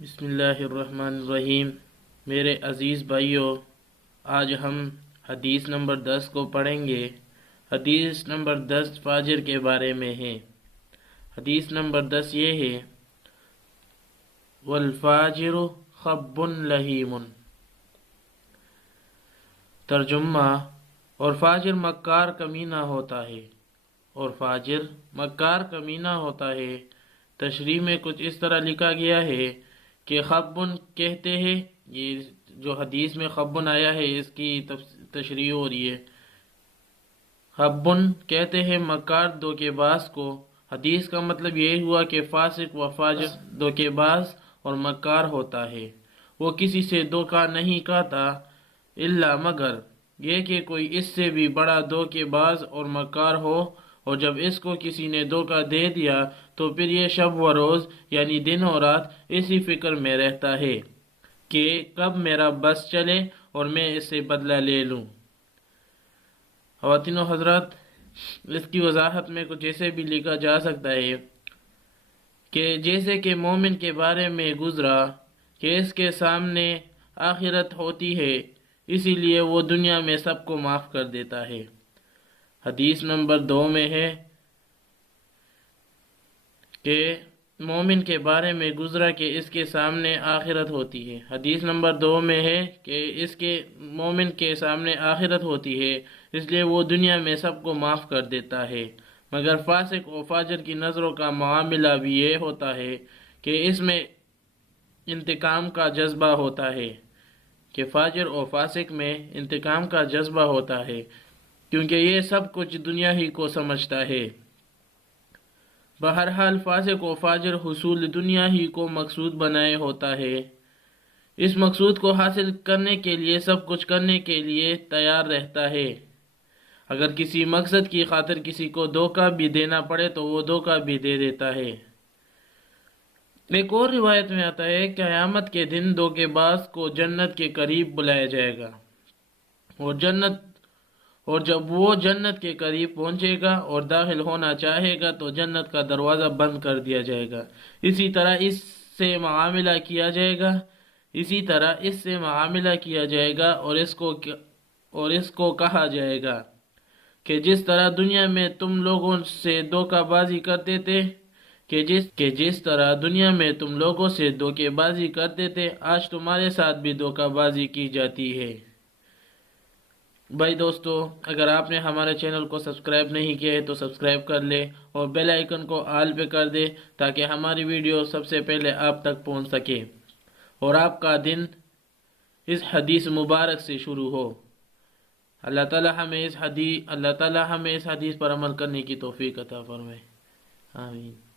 بسم اللہ الرحمن الرحیم۔ میرے عزیز بھائیوں، آج ہم حدیث نمبر 10 کو پڑھیں گے۔ حدیث نمبر 10 فاجر کے بارے میں ہے۔ حدیث نمبر 10 یہ ہے: والفاجر خب لہیم۔ ترجمہ: اور فاجر مکار کمینہ ہوتا ہے، اور فاجر مکار کمینہ ہوتا ہے۔ تشریح میں کچھ اس طرح لکھا گیا ہے کہ خبن کہتے ہیں، یہ جو حدیث میں خبن آیا ہے اس کی تشریح ہو رہی ہے۔ خبن کہتے ہیں مکار دھوکے باز کو۔ حدیث کا مطلب یہ ہوا کہ فاسق و فاجر دھوکے باز اور مکار ہوتا ہے۔ وہ کسی سے دھوکہ نہیں کھاتا الا مگر یہ کہ کوئی اس سے بھی بڑا دھوکے باز اور مکار ہو، اور جب اس کو کسی نے دھوکہ دے دیا تو پھر یہ شب و روز یعنی دن و رات اسی فکر میں رہتا ہے کہ کب میرا بس چلے اور میں اس سے بدلہ لے لوں۔ خواتین و حضرات، اس کی وضاحت میں کچھ ایسے بھی لکھا جا سکتا ہے کہ جیسے کہ مومن کے بارے میں گزرا کہ اس کے سامنے آخرت ہوتی ہے، اسی لیے وہ دنیا میں سب کو معاف کر دیتا ہے۔ حدیث نمبر 2 میں ہے کہ مومن کے بارے میں گزرا کہ اس کے سامنے آخرت ہوتی ہے۔ حدیث نمبر 2 میں ہے کہ اس کے مومن کے سامنے آخرت ہوتی ہے، اس لیے وہ دنیا میں سب کو معاف کر دیتا ہے۔ مگر فاسق و فاجر کی نظروں کا معاملہ بھی یہ ہوتا ہے کہ اس میں انتقام کا جذبہ ہوتا ہے، کہ فاجر و فاسق میں انتقام کا جذبہ ہوتا ہے، کیونکہ یہ سب کچھ دنیا ہی کو سمجھتا ہے۔ بہرحال فاسق و فاجر حصول دنیا ہی کو مقصود بنائے ہوتا ہے۔ اس مقصود کو حاصل کرنے کے لیے سب کچھ کرنے کے لیے تیار رہتا ہے۔ اگر کسی مقصد کی خاطر کسی کو دھوکہ بھی دینا پڑے تو وہ دھوکہ بھی دے دیتا ہے۔ ایک اور روایت میں آتا ہے کہ قیامت کے دن دھوکے باز کو جنت کے قریب بلایا جائے گا، اور جب وہ جنت کے قریب پہنچے گا اور داخل ہونا چاہے گا تو جنت کا دروازہ بند کر دیا جائے گا۔ اسی طرح اس سے معاملہ کیا جائے گا اور اس کو کہا جائے گا کہ جس طرح دنیا میں تم لوگوں سے دھوکہ بازی کرتے تھے آج تمہارے ساتھ بھی دھوکہ بازی کی جاتی ہے۔ بھائی دوستو، اگر آپ نے ہمارے چینل کو سبسکرائب نہیں کیا ہے تو سبسکرائب کر لے اور بیل آئیکن کو آل پہ کر دے تاکہ ہماری ویڈیو سب سے پہلے آپ تک پہنچ سکے اور آپ کا دن اس حدیث مبارک سے شروع ہو۔ اللہ تعالی ہمیں اس حدیث پر عمل کرنے کی توفیق عطا فرمائے۔ آمین۔